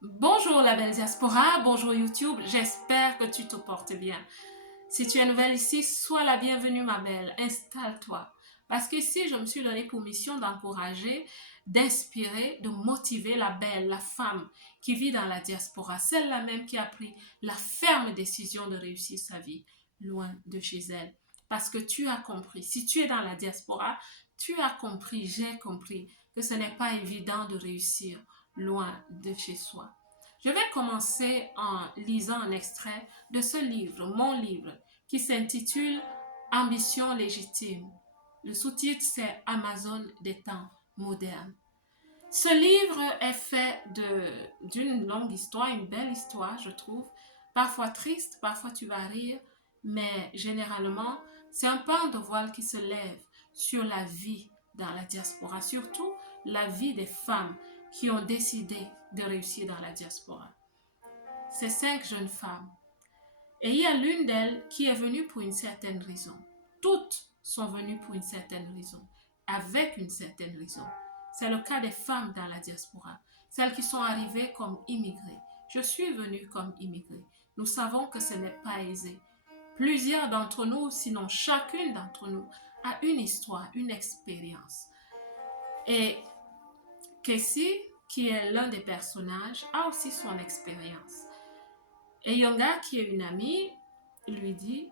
Bonjour la belle diaspora, bonjour YouTube, j'espère que tu te portes bien. Si tu es nouvelle ici, sois la bienvenue ma belle, installe-toi. Parce qu'ici, je me suis donné pour mission d'encourager, d'inspirer, de motiver la belle, la femme qui vit dans la diaspora, celle-là même qui a pris la ferme décision de réussir sa vie loin de chez elle. Parce que tu as compris, si tu es dans la diaspora, tu as compris, j'ai compris que ce n'est pas évident de réussir loin de chez soi. Je vais commencer en lisant un extrait de ce livre, mon livre, qui s'intitule Ambition légitime. Le sous-titre, c'est Amazon des temps modernes. Ce livre est fait d'une longue histoire, une belle histoire, je trouve. Parfois triste, parfois tu vas rire, mais généralement, c'est un pan de voile qui se lève sur la vie dans la diaspora, surtout la vie des femmes qui ont décidé de réussir dans la diaspora. C'est 5 jeunes femmes. Et il y a l'une d'elles qui est venue pour une certaine raison. Toutes sont venues pour une certaine raison, avec une certaine raison. C'est le cas des femmes dans la diaspora, celles qui sont arrivées comme immigrées. Je suis venue comme immigrée. Nous savons que ce n'est pas aisé. Plusieurs d'entre nous, sinon chacune d'entre nous, a une histoire, une expérience. Et Casey, qui est l'un des personnages, a aussi son expérience. Et Yonga, qui est une amie, lui dit: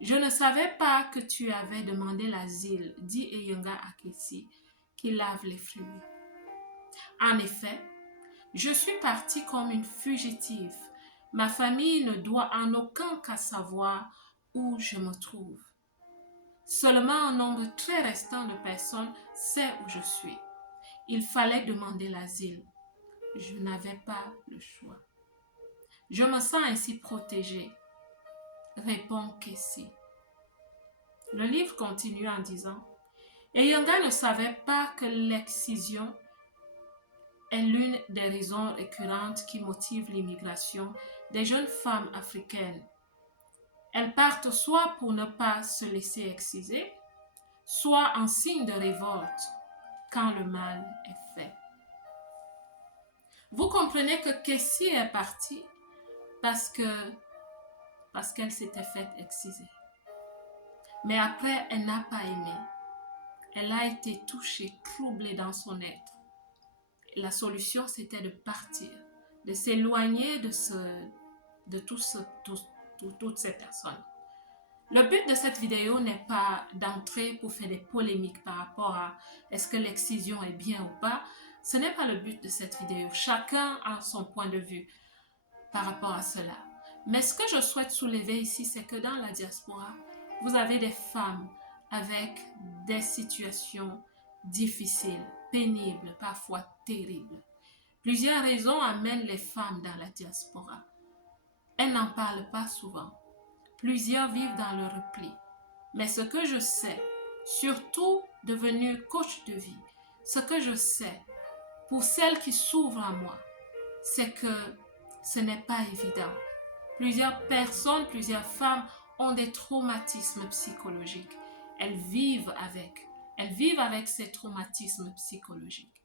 je ne savais pas que tu avais demandé l'asile, dit Eyonga à Casey, qui lave les fruits. En effet, je suis partie comme une fugitive. Ma famille ne doit en aucun cas savoir où je me trouve. Seulement un nombre très restreint de personnes sait où je suis. Il fallait demander l'asile. Je n'avais pas le choix. Je me sens ainsi protégée, répond Casey. Le livre continue en disant: Eyonga ne savait pas que l'excision est l'une des raisons récurrentes qui motivent l'immigration des jeunes femmes africaines. Elles partent soit pour ne pas se laisser exciser, soit en signe de révolte quand le mal est fait. Vous comprenez que Casey est partie parce qu'elle s'était faite exciser. Mais après, elle n'a pas aimé. Elle a été touchée, troublée dans son être. La solution, c'était de partir, de s'éloigner de toutes ces personnes. Le but de cette vidéo n'est pas d'entrer pour faire des polémiques par rapport à est-ce que l'excision est bien ou pas. Ce n'est pas le but de cette vidéo. Chacun a son point de vue par rapport à cela. Mais ce que je souhaite soulever ici, c'est que dans la diaspora, vous avez des femmes avec des situations difficiles, pénibles, parfois terribles. Plusieurs raisons amènent les femmes dans la diaspora. Elles n'en parlent pas souvent. Plusieurs vivent dans le repli. Mais ce que je sais, surtout devenue coach de vie, ce que je sais pour celles qui s'ouvrent à moi, c'est que ce n'est pas évident. Plusieurs personnes, plusieurs femmes ont des traumatismes psychologiques. Elles vivent avec ces traumatismes psychologiques.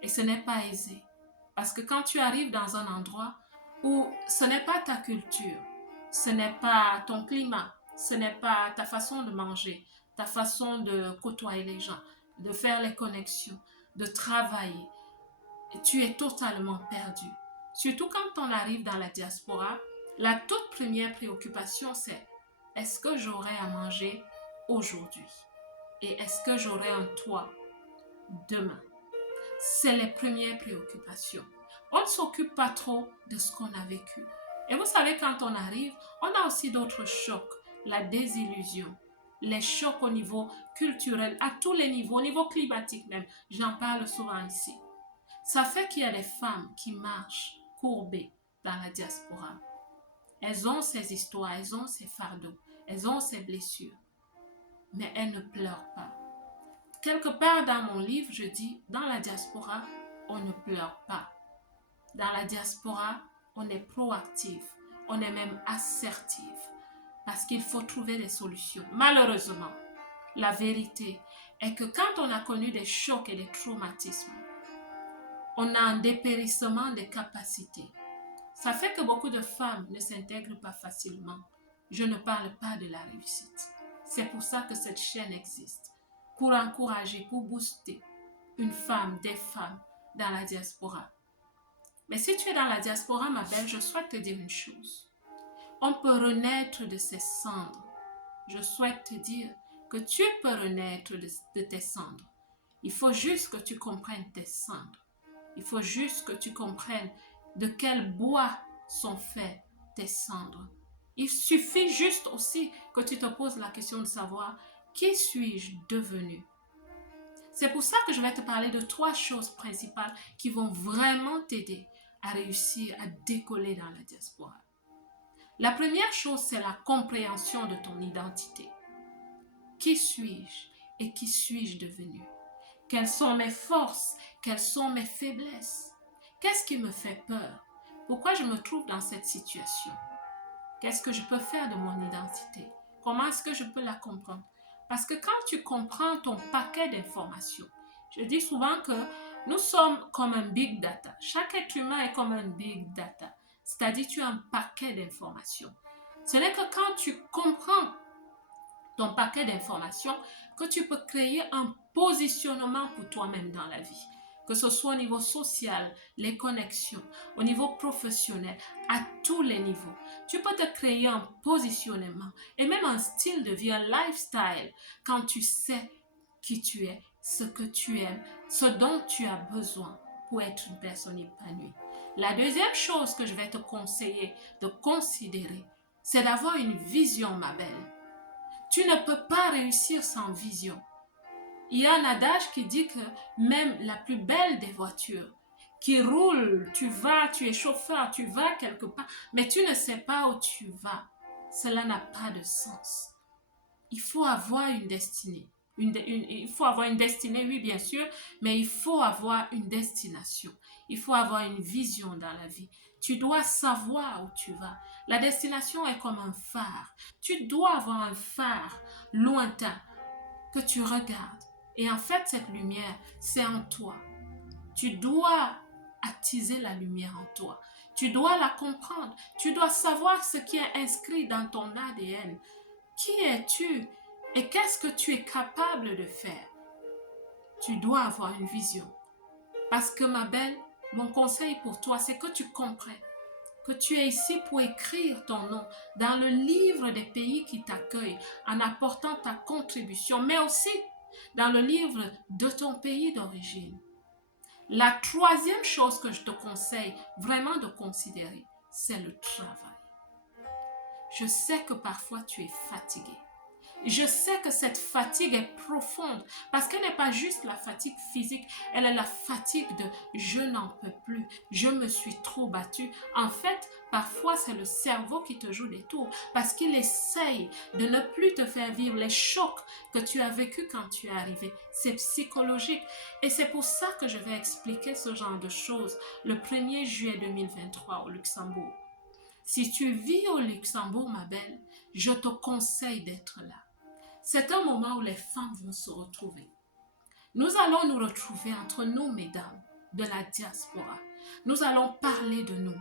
Et ce n'est pas aisé. Parce que quand tu arrives dans un endroit où ce n'est pas ta culture, ce n'est pas ton climat, ce n'est pas ta façon de manger, ta façon de côtoyer les gens, de faire les connexions, de travailler, tu es totalement perdu. Surtout quand on arrive dans la diaspora, la toute première préoccupation, c'est: est-ce que j'aurai à manger aujourd'hui? Et est-ce que j'aurai un toit demain? C'est les premières préoccupations. On ne s'occupe pas trop de ce qu'on a vécu. Et vous savez, quand on arrive, on a aussi d'autres chocs. La désillusion, les chocs au niveau culturel, à tous les niveaux, au niveau climatique même. J'en parle souvent ici. Ça fait qu'il y a des femmes qui marchent courbées dans la diaspora. Elles ont ces histoires, elles ont ces fardeaux, elles ont ces blessures, mais elles ne pleurent pas. Quelque part dans mon livre, je dis: dans la diaspora, on ne pleure pas. Dans la diaspora, on est proactif, on est même assertif, parce qu'il faut trouver des solutions. Malheureusement, la vérité est que quand on a connu des chocs et des traumatismes, On a un dépérissement des capacités. Ça fait que beaucoup de femmes ne s'intègrent pas facilement. Je ne parle pas de la réussite. C'est pour ça que cette chaîne existe. Pour encourager, pour booster une femme, des femmes dans la diaspora. Mais si tu es dans la diaspora, ma belle, je souhaite te dire une chose. On peut renaître de ses cendres. Je souhaite te dire que tu peux renaître de tes cendres. Il faut juste que tu comprennes tes cendres. Il faut juste que tu comprennes de quel bois sont faits tes cendres. Il suffit juste aussi que tu te poses la question de savoir qui suis-je devenu. C'est pour ça que je vais te parler de 3 choses principales qui vont vraiment t'aider à réussir à décoller dans la diaspora. La première chose, c'est la compréhension de ton identité. Qui suis-je et qui suis-je devenu? Quelles sont mes forces? Quelles sont mes faiblesses? Qu'est-ce qui me fait peur? Pourquoi je me trouve dans cette situation? Qu'est-ce que je peux faire de mon identité? Comment est-ce que je peux la comprendre? Parce que quand tu comprends ton paquet d'informations, je dis souvent que nous sommes comme un big data. Chaque être humain est comme un big data. C'est-à-dire tu as un paquet d'informations. Ce n'est que quand tu comprends ton paquet d'informations que tu peux créer un positionnement pour toi-même dans la vie. Que ce soit au niveau social, les connexions, au niveau professionnel, à tous les niveaux. Tu peux te créer un positionnement et même un style de vie, un lifestyle, quand tu sais qui tu es, ce que tu aimes, ce dont tu as besoin pour être une personne épanouie. La deuxième chose que je vais te conseiller de considérer, c'est d'avoir une vision, ma belle. Tu ne peux pas réussir sans vision. Il y a un adage qui dit que même la plus belle des voitures qui roule, tu es chauffeur, tu vas quelque part, mais tu ne sais pas où tu vas. Cela n'a pas de sens. Il faut avoir une destinée. Il faut avoir une destinée, oui, bien sûr, mais il faut avoir une destination. Il faut avoir une vision dans la vie. Tu dois savoir où tu vas. La destination est comme un phare. Tu dois avoir un phare lointain que tu regardes. Et en fait, cette lumière, c'est en toi. Tu dois attiser la lumière en toi. Tu dois la comprendre. Tu dois savoir ce qui est inscrit dans ton ADN. Qui es-tu et qu'est-ce que tu es capable de faire? Tu dois avoir une vision. Parce que ma belle, mon conseil pour toi, c'est que tu comprennes que tu es ici pour écrire ton nom dans le livre des pays qui t'accueillent en apportant ta contribution, mais aussi dans le livre de ton pays d'origine. La troisième chose que je te conseille vraiment de considérer, c'est le travail. Je sais que parfois tu es fatigué. Je sais que cette fatigue est profonde parce qu'elle n'est pas juste la fatigue physique, elle est la fatigue de je n'en peux plus, je me suis trop battue. En fait, parfois c'est le cerveau qui te joue des tours parce qu'il essaye de ne plus te faire vivre les chocs que tu as vécu quand tu es arrivé. C'est psychologique et c'est pour ça que je vais expliquer ce genre de choses le 1er juillet 2023 au Luxembourg. Si tu vis au Luxembourg, ma belle, je te conseille d'être là. C'est un moment où les femmes vont se retrouver. Nous allons nous retrouver entre nous, mesdames, de la diaspora. Nous allons parler de nous.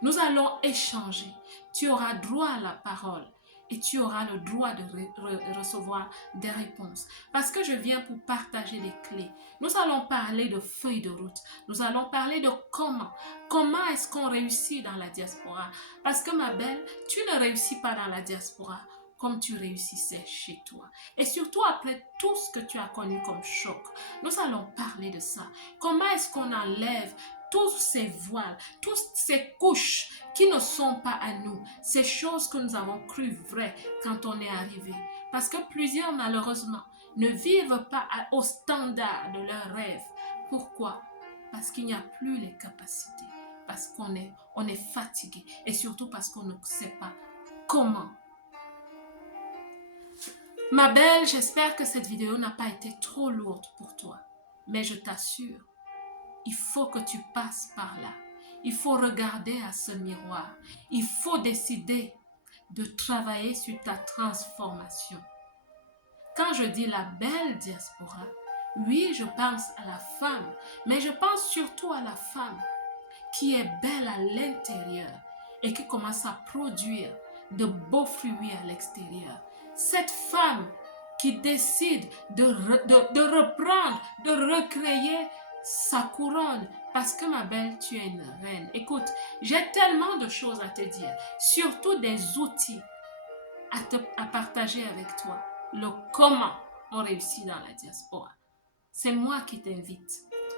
Nous allons échanger. Tu auras droit à la parole et tu auras le droit de recevoir des réponses. Parce que je viens pour partager les clés. Nous allons parler de feuilles de route. Nous allons parler de comment est-ce qu'on réussit dans la diaspora. Parce que ma belle, tu ne réussis pas dans la diaspora comme tu réussissais chez toi. Et surtout après tout ce que tu as connu comme choc. Nous allons parler de ça. Comment est-ce qu'on enlève tous ces voiles, toutes ces couches qui ne sont pas à nous, ces choses que nous avons crues vraies quand on est arrivé. Parce que plusieurs, malheureusement, ne vivent pas au standard de leurs rêves. Pourquoi? Parce qu'il n'y a plus les capacités, parce qu'on est fatigué et surtout parce qu'on ne sait pas comment. Ma belle, j'espère que cette vidéo n'a pas été trop lourde pour toi, mais je t'assure, il faut que tu passes par là. Il faut regarder à ce miroir. Il faut décider de travailler sur ta transformation. Quand je dis la belle diaspora, Oui, je pense à la femme, mais je pense surtout à la femme qui est belle à l'intérieur et qui commence à produire de beaux fruits à l'extérieur. Cette femme qui décide de reprendre, de recréer sa couronne. Parce que ma belle, tu es une reine. Écoute, j'ai tellement de choses à te dire, surtout des outils à partager avec toi. Le comment on réussit dans la diaspora. C'est moi qui t'invite.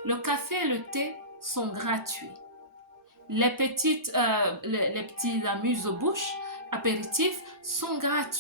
Le café et le thé sont gratuits. Les petits amuse-bouches, apéritifs sont gratuits.